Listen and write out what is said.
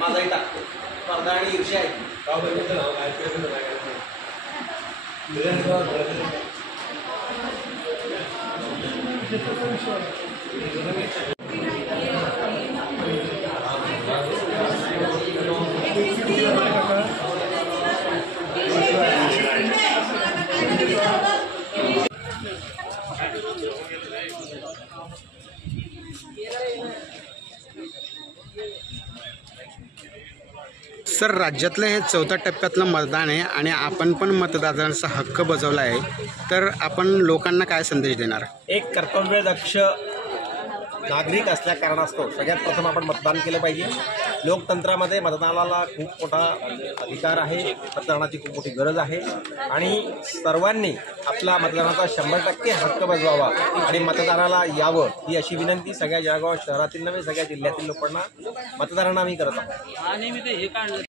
माझाही टाकतो स्पर्धा आणि ईर्ष्या आहे. सर, राज्यातलं हे चौथ्या टप्प्यातलं मतदान आहे आणि आपण पण मतदानाचा हक्क बजावला आहे, तर आपण लोकांना काय संदेश देणार? एक कर्तव्यदक्ष नागरिक असल्या कारणास्तव सगळ्यात प्रथम आपण मतदान केलं पाहिजे. लोकतंत्रामध्ये मतदानाला खूप मोठा अधिकार आहे, मतदानाची खूप मोठी गरज आहे आणि सर्वांनी आपला मतदानाचा 100% हक्क बजवावा आणि मतदानाला यावं ही अशी विनंती सगळ्या जळगाव शहरातील नव्हे सगळ्या जिल्ह्यातील लोकांना मतदारांना मी करत आहोत.